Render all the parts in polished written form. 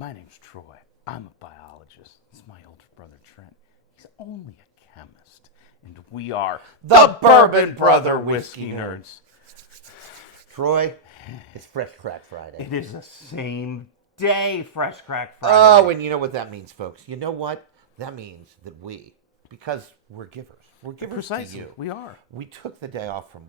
My name's Troy. I'm a biologist. This is my older brother, Trent. He's only a chemist. And we are the Bourbon Brother Whiskey Nerds. Troy, it's Fresh Crack Friday. It is the same day, Fresh Crack Friday. Oh, and you know what that means, folks. You know what? That means that because we're givers. We're givers Precisely. to you. We are. We took the day off from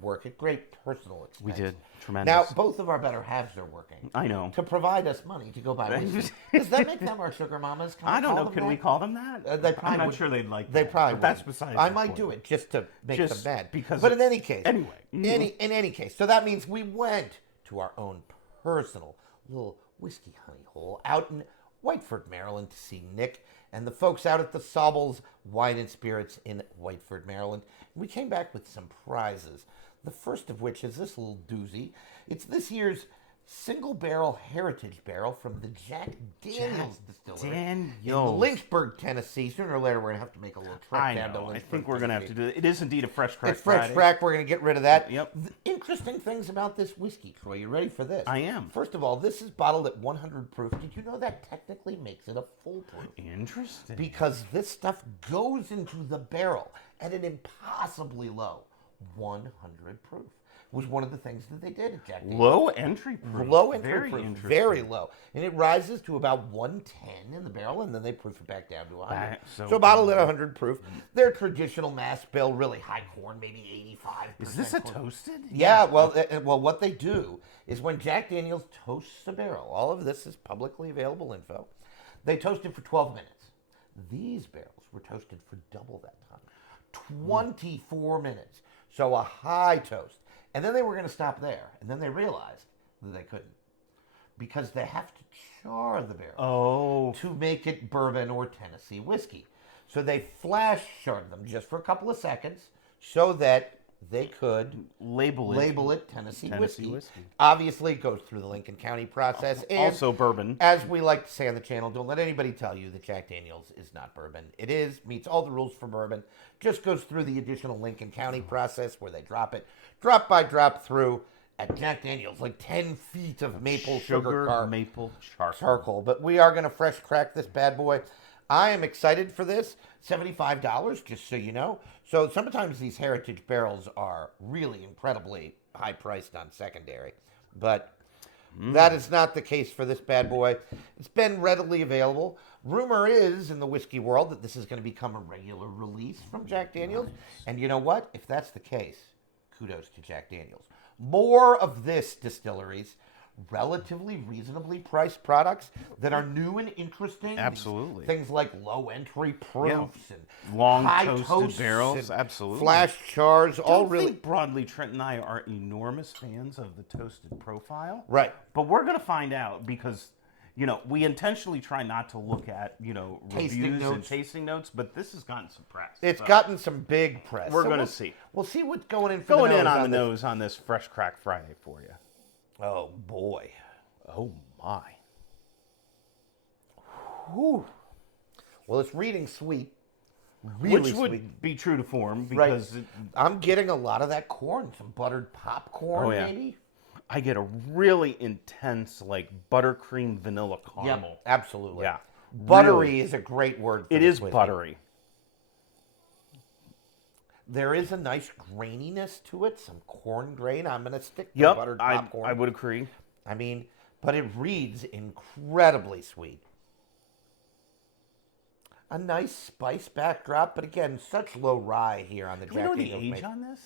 work at great personal expense. We did. Tremendous. Now, both of our better halves are working. I know. To provide us money to go buy whiskey. Does that make them our sugar mamas? I don't know. Can we call them that? They probably I'm not would. sure they'd like They that. probably But that's would. besides I the might point. do it just to make them mad. Because but in any case. Anyway. In any case. So that means we went to our own personal little whiskey honey hole out in Whiteford, Maryland to see Nick and the folks out at the Sobbles Wine and Spirits in Whiteford, Maryland. We came back with some prizes. The first of which is this little doozy. It's this year's single barrel heritage barrel from the Jack Daniels distillery in Lynchburg, Tennessee. Sooner or later, we're going to have to make a little trip down to Lynchburg. I think we're going to have to do it. It is indeed a Fresh Crack It's Fresh Friday. Crack. We're going to get rid of that. Yep. The interesting things about this whiskey, Troy. You ready for this? I am. First of all, this is bottled at 100 proof. Did you know that technically makes it a full proof? Interesting. Because this stuff goes into the barrel at an impossibly low 100 proof. Was one of the things that they did at Jack Daniels. Low entry proof. Low entry Very proof. interesting. Very low. And it rises to about 110 in the barrel, and then they proof it back down to 100. So bottled at 100 proof. Their traditional mass bill, really high corn, maybe 85%. Is this a corn. toasted? Yeah, well, what they do is when Jack Daniels toasts a barrel, all of this is publicly available info, they toast it for 12 minutes. These barrels were toasted for double that time, 24 minutes. So a high toast. And then they were going to stop there. And then they realized that they couldn't. Because they have to char the barrel to make it bourbon or Tennessee whiskey. So they flash charred them just for a couple of seconds so that they could label it Tennessee whiskey. Obviously, it goes through the Lincoln County process. And also bourbon. As we like to say on the channel, don't let anybody tell you that Jack Daniels is not bourbon. It is, meets all the rules for bourbon, just goes through the additional Lincoln County process where they drop it, drop by drop through at Jack Daniels, like 10 feet of maple sugar maple charcoal. But we are going to fresh crack this bad boy. I am excited for this. $75, just so you know. So sometimes these heritage barrels are really incredibly high priced on secondary. But that is not the case for this bad boy. It's been readily available. Rumor is in the whiskey world that this is going to become a regular release from Jack Daniels. And you know what? If that's the case, kudos to Jack Daniels. More of this, distilleries. Relatively reasonably priced products that are new and interesting. Absolutely. Things like low entry proofs and long high toasted barrels. Absolutely. Flash chars. All really broadly, Trent and I are enormous fans of the toasted profile. Right. But we're going to find out because, we intentionally try not to look at, reviews and tasting notes, but this has gotten some press. It's gotten some big press. We're going to see. We'll see what's going in for the nose on this Fresh Crack Friday for you. Oh, boy. Oh, my. Whew. Well, it's reading sweet. Really Which would sweet. be true to form because... I'm getting a lot of that corn. Some buttered popcorn, maybe. I get a really intense, buttercream vanilla caramel. Yep, absolutely. Yeah. Buttery is a great word for it. This Is whiskey. buttery. There is a nice graininess to it, some corn grain. I'm going to stick to buttered popcorn. I would agree. I mean, but it reads incredibly sweet. A nice spice backdrop, but again, such low rye here on the Jack Daniels. Do we know the age on this?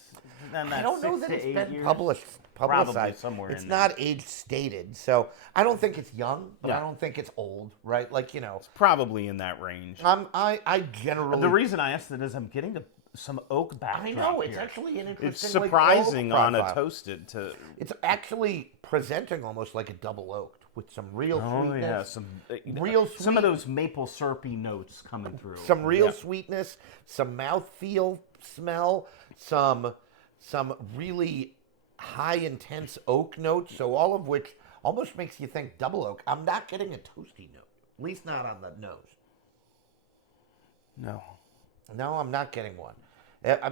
I don't know that it's been publicized. Probably somewhere it's in not there. age stated, so I don't think it's young, but I don't think it's old, right? It's probably in that range. I generally... The reason I asked that is I'm getting some oak backdrop. I know, it's here. actually an interesting... It's surprising oak on a profile. toasted to... It's actually presenting almost like a double oaked with some real sweetness. Yeah, some of those maple syrupy notes coming through. Some real sweetness, some mouthfeel smell, some really high intense oak notes. So all of which almost makes you think double oak. I'm not getting a toasty note, at least not on the nose. No, I'm not getting one.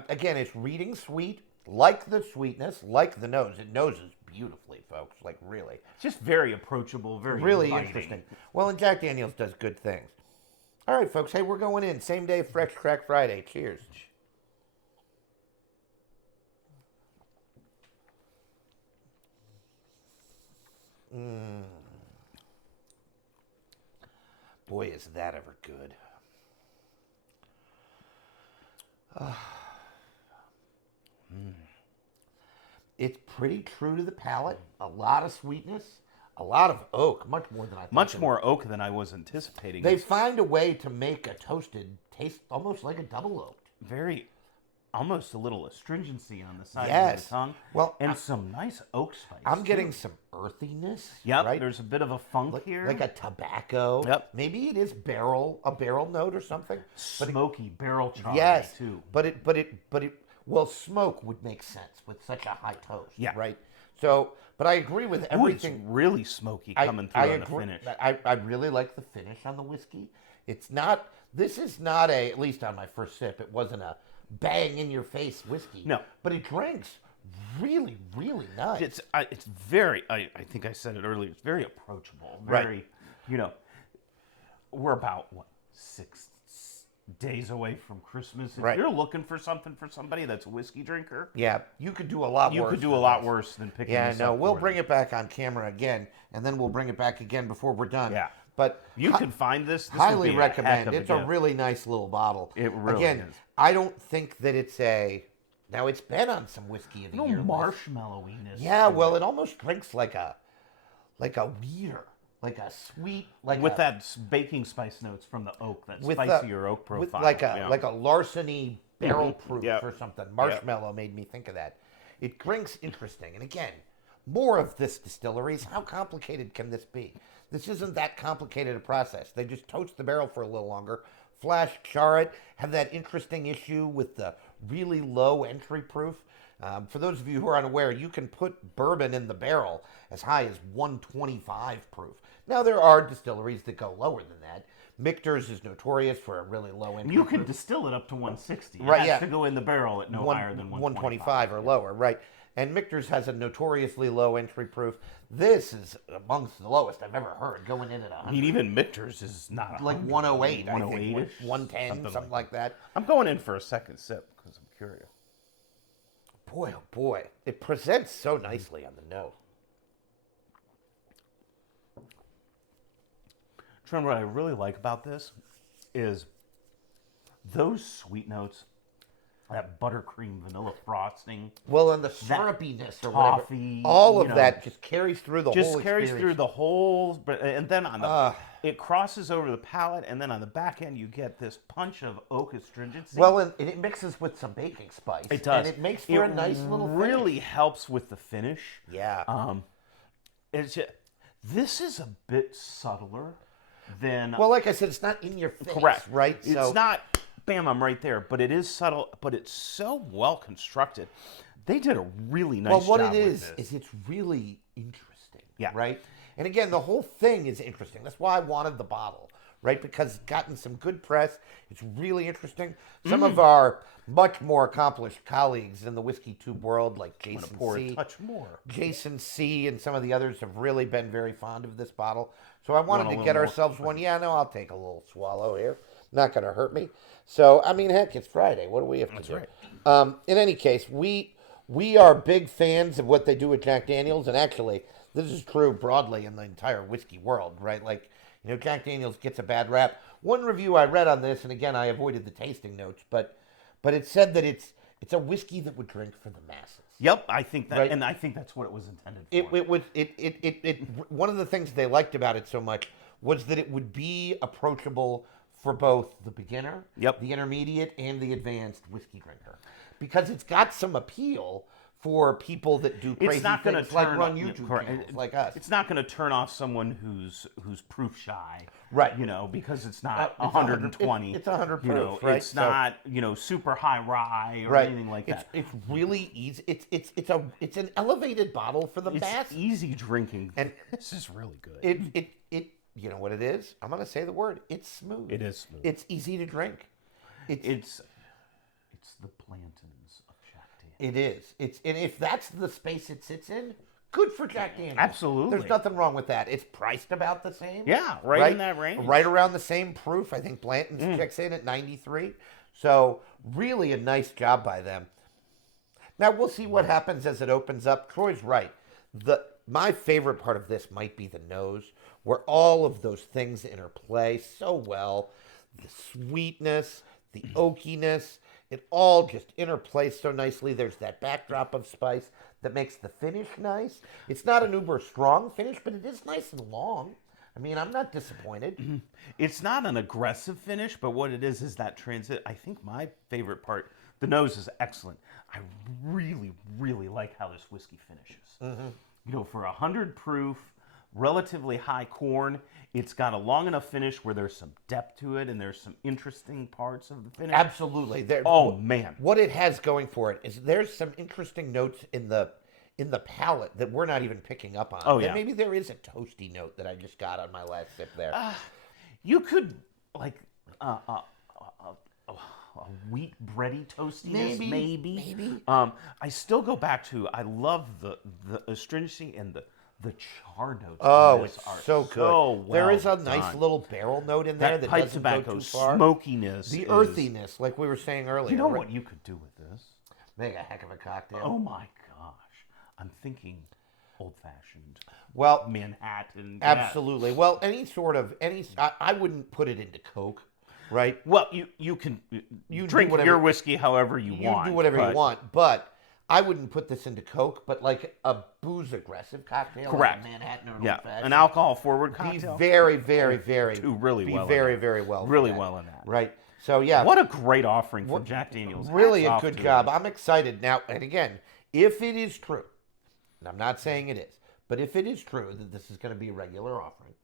Again, it's reading sweet, like the sweetness, like the nose. It noses beautifully, folks. Like, really. It's just very approachable, very Really inviting. interesting. Well, and Jack Daniels does good things. All right, folks. Hey, we're going in. Same day, Fresh Crack Friday. Cheers. Boy, is that ever good. It's pretty true to the palate. A lot of sweetness. A lot of oak. Much more than I thought. Much more oak than I was anticipating. They find a way to make a toasted taste almost like a double oaked. Very, almost a little astringency on the side Yes. of the tongue. Well, and some nice oak spice. I'm too. getting some earthiness. Yep, right? there's a bit of a funk here. Like a tobacco. Yep. Maybe it is a barrel note or something. Smoky barrel char. Yes, too. Well, smoke would make sense with such a high toast. Yeah. Right. So, but I agree with Ooh, everything. it's really smoky coming through on the finish. I really like the finish on the whiskey. It's not. This is not a. At least on my first sip, it wasn't a bang in your face whiskey. No. But it drinks really, really nice. It's very. I think I said it earlier. It's very approachable. Very. Right. We're about 6 days away from Christmas. If Right. you're looking for something for somebody that's a whiskey drinker, Yeah, you could do a lot worse. you could do a than lot this. worse than picking Yeah, this no, up we'll for bring them. it back on camera again, and then we'll bring it back again before we're done. Yeah. But You can find this. This highly would be a heck recommend. of It's a a gift. really nice little bottle. It really Again, is. I don't think that it's a. Now it's been on some whiskey of the No year list. marshmallowiness. Yeah, to well, it. it almost drinks like a weeder, like a sweet, like with a, that baking spice notes from the oak, that with spicier oak with profile. like yeah. a larceny barrel proof Yep. or something. Marshmallow made me think of that. It drinks interesting, and again, more of this distilleries. How complicated can this be? This isn't that complicated a process. They just toast the barrel for a little longer, flash char it, have that interesting issue with the really low entry proof. For those of you who are unaware, you can put bourbon in the barrel as high as 125 proof. Now, there are distilleries that go lower than that. Michter's is notorious for a really low entry You proof. can distill it up to 160. It Right, has yeah. to go in the barrel at no higher than 125 or lower, right? And Michter's has a notoriously low entry proof. This is amongst the lowest I've ever heard, going in at I 100. mean, even Michter's is not Like 100, 108, I 108 think. 110, something like that. I'm going in for a second sip because I'm curious. Boy, oh boy. It presents so nicely on the nose. Trent, what I really like about this is those sweet notes, that buttercream vanilla frosting, Well, and the syrupiness or toffee, whatever, all you of know, that just carries through the whole just carries experience. through the whole, and then on the, it crosses over the palate, and then on the back end you get this punch of oak astringency. Well, and it mixes with some baking spice. It does. And it makes for a nice little finish. really helps with the finish. Yeah. It's just, this is a bit subtler than Well, like I said, it's not in your face. correct, Right? It's not bam, I'm right there, but it is subtle. But it's so well constructed. They did a really nice job. Well, what it with this. is it's really interesting. Yeah. Right? And again, the whole thing is interesting. That's why I wanted the bottle, right? Because it's gotten some good press. It's really interesting. Some of our much more accomplished colleagues in the whiskey tube world, like Jason pour C. a touch more. Jason C. and some of the others have really been very fond of this bottle. So I wanted Want a to little get more? ourselves one. Yeah, no, I'll take a little swallow here. Not going to hurt me. So, I mean, heck, it's Friday. What do we have to do? right. In any case, we are big fans of what they do with Jack Daniels. And actually, this is true broadly in the entire whiskey world, right? Like, Jack Daniels gets a bad rap. One review I read on this, and again, I avoided the tasting notes, but it said that it's a whiskey that would drink for the masses. Yep, I think that, Right. and I think that's what it was intended for. It was one of the things they liked about it so much was that it would be approachable for both the beginner, Yep. the intermediate, and the advanced whiskey drinker, because it's got some appeal for people that do crazy It's not going to things like run you know, YouTube correct. channels like us. It's not going to turn off someone who's proof shy, Right. Because it's not It's 120. it's 100 you know, proof, right? It's So- not super high rye or Right. anything like that. It's really easy. It's an elevated bottle for the It's masses. easy drinking, And this is really good. It you know what it is? I'm gonna say the word. It's smooth. It is smooth. It's easy to drink. It's the plantains of Jack Daniels. It is. And if that's the space it sits in, Good for Jack Daniels. Absolutely. There's nothing wrong with that. It's priced about the same. Yeah, right in that range. Right around the same proof. I think Blanton's checks in at 93. So really a nice job by them. Now we'll see what happens as it opens up. Troy's right. My favorite part of this might be the nose, where all of those things interplay so well. The sweetness, the oakiness, it all just interplays so nicely. There's that backdrop of spice that makes the finish nice. It's not an uber strong finish, but it is nice and long. I mean, I'm not disappointed. It's not an aggressive finish, but what it is that transit. I think my favorite part, the nose is excellent. I really, really like how this whiskey finishes. You know, for 100 proof, relatively high corn, it's got a long enough finish where there's some depth to it and there's some interesting parts of the finish. Absolutely. Oh, man. What it has going for it is there's some interesting notes in the palate that we're not even picking up on. Oh, yeah. Maybe there is a toasty note that I just got on my last sip there. You could, like, a wheat bready toastiness, maybe. I still go back to, I love the astringency and the char notes. Oh, on this it's are so good. well There is a nice done. little barrel note in there that pipe doesn't tobacco go too far. smokiness. The is- earthiness, like we were saying earlier. You know what you could do with this? Make a heck of a cocktail. Oh my gosh. I'm thinking old fashioned. Well, Manhattan. absolutely. Well, I wouldn't put it into Coke, right? Well, you can do drink whatever- your whiskey however you want. You do whatever but- you want, but I wouldn't put this into Coke, but like a booze aggressive cocktail, Correct. like a Manhattan or an Yeah, old-fashioned. an alcohol forward Be cocktail. very, very, very, Do really be well in very, that. very well. for Really that, well in that. Right. So yeah, What a great offering from Jack Daniels. really Hats a off good to job. him. I'm excited now. And again, if it is true, and I'm not saying it is, but if it is true that this is going to be a regular offering,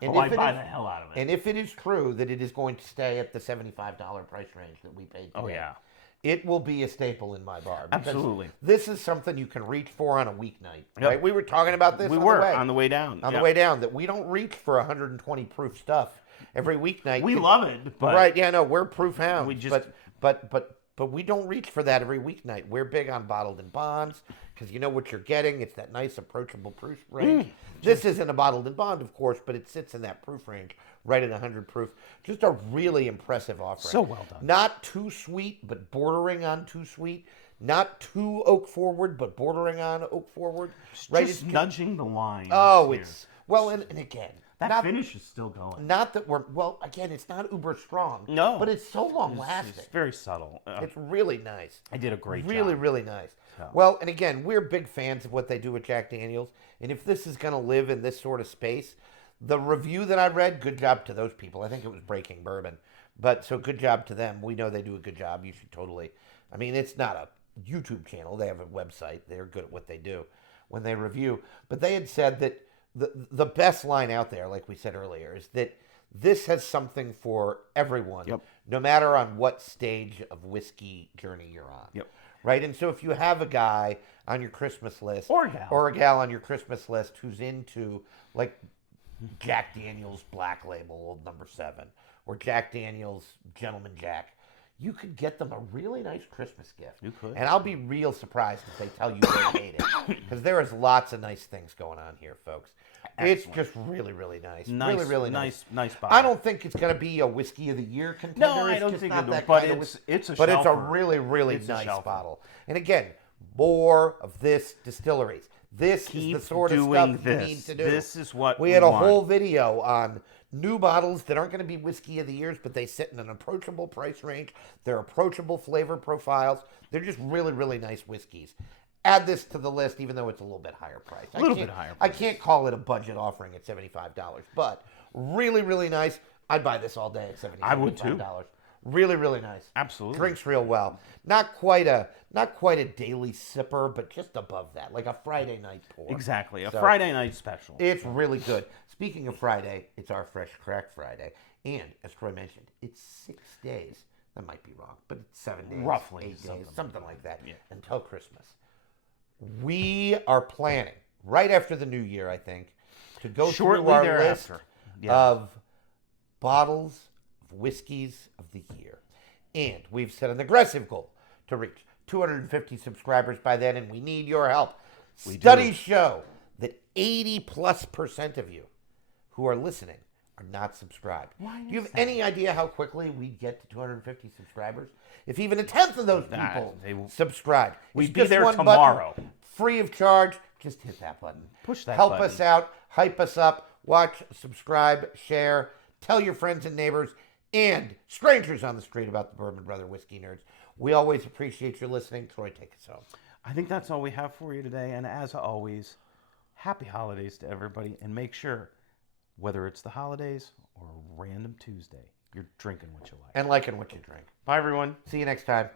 and Oh, if I'd it buy is- the hell out of it. and if it is true that it is going to stay at the $75 price range that we paid today, Oh, yeah. it will be a staple in my bar. because Absolutely. This is something you can reach for on a weeknight. Yep. Right? We were talking about this We on were the way. on the way down. On Yeah. the way down, that we don't reach for 120 proof stuff every weeknight. We love it, but Right, yeah, no, we're proof hounds. We just- but we don't reach for that every weeknight. We're big on bottled in bonds because you know what you're getting. It's that nice approachable proof range. This isn't a bottled in bond, of course, but it sits in that proof range, right at 100 proof. Just a really impressive offering. So well done. Not too sweet, but bordering on too sweet. Not too oak forward, but bordering on oak forward. Right? just nudging the line. Oh, here. it's well, and again, that not, finish is still going. not that we're well. Again, it's not uber strong. No. but it's so long It's lasting. very subtle. It's really nice. I did a great Really, job. really nice. Yeah. Well, and again, we're big fans of what they do with Jack Daniels. And if this is going to live in this sort of space, the review that I read, good job to those people. I think it was Breaking Bourbon. But so good job to them. We know they do a good job. You should totally. I mean, it's not a YouTube channel. They have a website. They're good at what they do when they review. But they had said that the best line out there, like we said earlier, is that this has something for everyone, Yep. no matter on what stage of whiskey journey you're on. Yep. Right? And so if you have a guy on your Christmas list Or a gal. or a gal on your Christmas list who's into like Jack Daniels Black Label Old Number 7 or Jack Daniels Gentleman Jack, you could get them a really nice Christmas gift. You could. And I'll be real surprised if they tell you they hate it. Because there is lots of nice things going on here, folks. It's just really, really nice. Really, really nice. Nice bottle. I don't think it's going to be a whiskey of the year contender. No, I It's don't just think not it'll, that but kind of it's whiskey. it's a But it's a shelfer. really, really It's a nice shelfer. bottle. And again, more of this distilleries. This Keep is the sort of doing stuff this. you need to do. This is what we had a want. whole video on new bottles that aren't going to be whiskey of the years, but they sit in an approachable price range. They're approachable flavor profiles. They're just really, really nice whiskeys. Add this to the list, even though it's a little bit higher price. A little bit higher I can't call it a budget offering at $75, but really, really nice. I'd buy this all day at $75. I would too. Really, really nice. Absolutely. Drinks real well. Not quite a daily sipper, but just above that, like a Friday night pour. Exactly. A So, Friday night special. It's really good. Speaking of Friday, it's our Fresh Crack Friday. And as Troy mentioned, it's 6 days. That might be wrong, but it's 7 days. Roughly, 8 days, something something like that, Yeah. until Christmas. We are planning, right after the new year, I think, to go Shortly through our thereafter. list Yeah. of bottles of whiskeys of the year. And we've set an aggressive goal to reach 250 subscribers by then, and we need your help. We do. Studies show that 80+% of you who are listening are not subscribed. Why Do you is have that? any idea how quickly we'd get to 250 subscribers? If even a tenth of those people subscribe. We'd It's be just there one tomorrow. button, free of charge. Just hit that button. Push that Help button. us out. Hype us up. Watch, subscribe, share. Tell your friends and neighbors and strangers on the street about the Bourbon Brother Whiskey Nerds. We always appreciate your listening. Troy, take us home. I think that's all we have for you today. And as always, happy holidays to everybody. And make sure, whether it's the holidays or a random Tuesday, you're drinking what you like. And liking what you drink. Bye, everyone. See you next time.